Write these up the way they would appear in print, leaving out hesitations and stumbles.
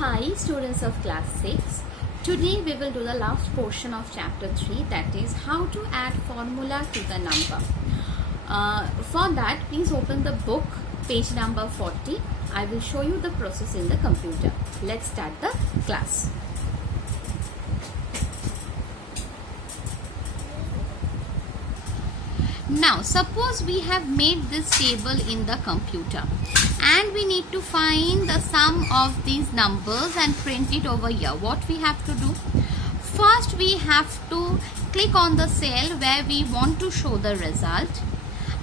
Hi students of class 6. Today we will do the last portion of chapter 3, that is how to add formula to the number. For that, please open the book, page number 40. I will show you the process in the computer. Let's start the class. Now suppose we have made this table in the computer and we need to find the sum of these numbers and print it over here. What we have to do? First we have to click on the cell where we want to show the result.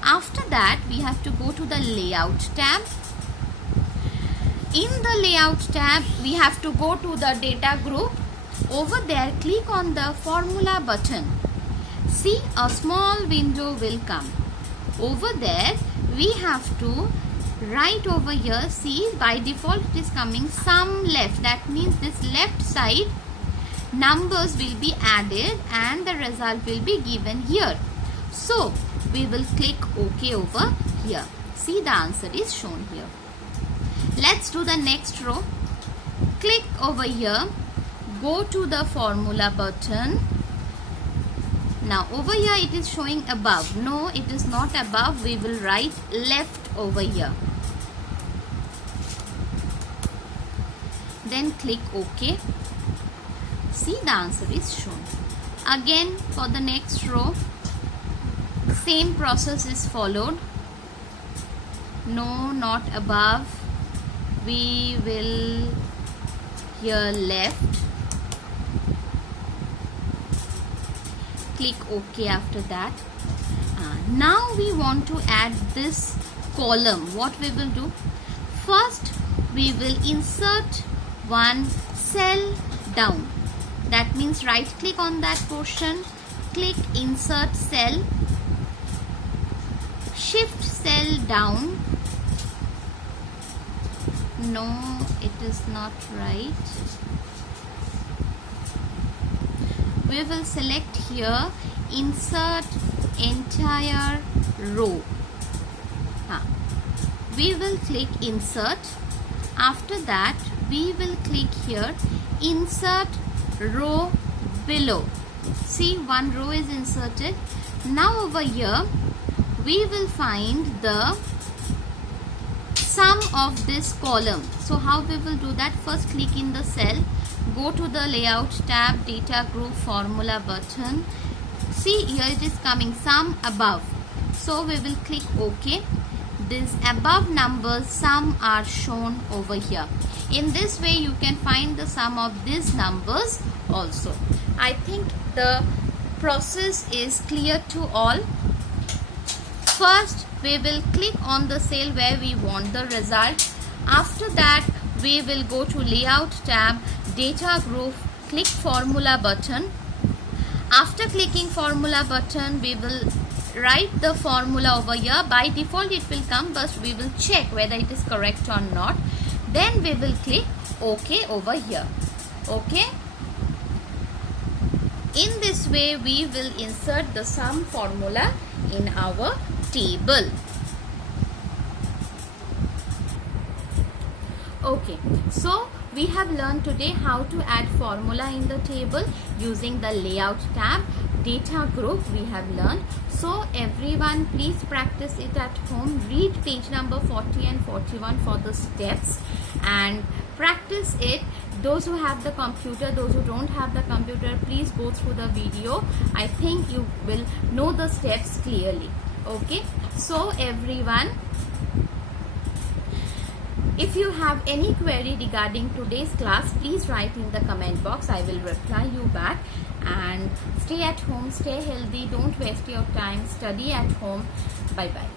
After that we have to go to the layout tab. In the layout tab we have to go to the data group. Over there click on the formula button. See, a small window will come. Over there we have to write over here, see, by default it is coming sum left. That means this left side numbers will be added and the result will be given here. So we will click OK over here. See, the answer is shown here. Let's do the next row. Click over here, go to the formula button. Now over here it is showing above. No, it is not above. We will write left over here. Then click OK. See, the answer is shown. Again for the next row, same process is followed. No, not above. We will here left. Click OK after that. Now we want to add this column. What we will do? First we will insert one cell down. That means right click on that portion, click insert cell, shift cell down. No, it is not right. We will select here insert entire row. We will click insert. After that we will click here insert row below. See, one row is inserted. Now over here we will find the sum of this column. So how we will do that? First click in the cell, go to the layout tab, data group, formula button. See, here it is coming sum above. So we will click OK. These above numbers sum are shown over here. In this way you can find the sum of these numbers also. I think the process is clear to all. First we will click on the cell where we want the result. After that we will go to layout tab, data group, click formula button. After clicking formula button we will write the formula over here. By default it will come, but we will check whether it is correct or not. Then we will click OK over here. OK. In this way we will insert the sum formula in our table. Okay, so we have learned today how to add formula in the table using the layout tab, data group we have learned. So everyone, please practice it at home. Read page number 40 and 41 for the steps and practice it. Those who have the computer, those who don't have the computer, please go through the video. I think you will know the steps clearly. Okay, so everyone, if you have any query regarding today's class, please write in the comment box. I will reply you back. And stay at home, stay healthy, don't waste your time, study at home. Bye bye.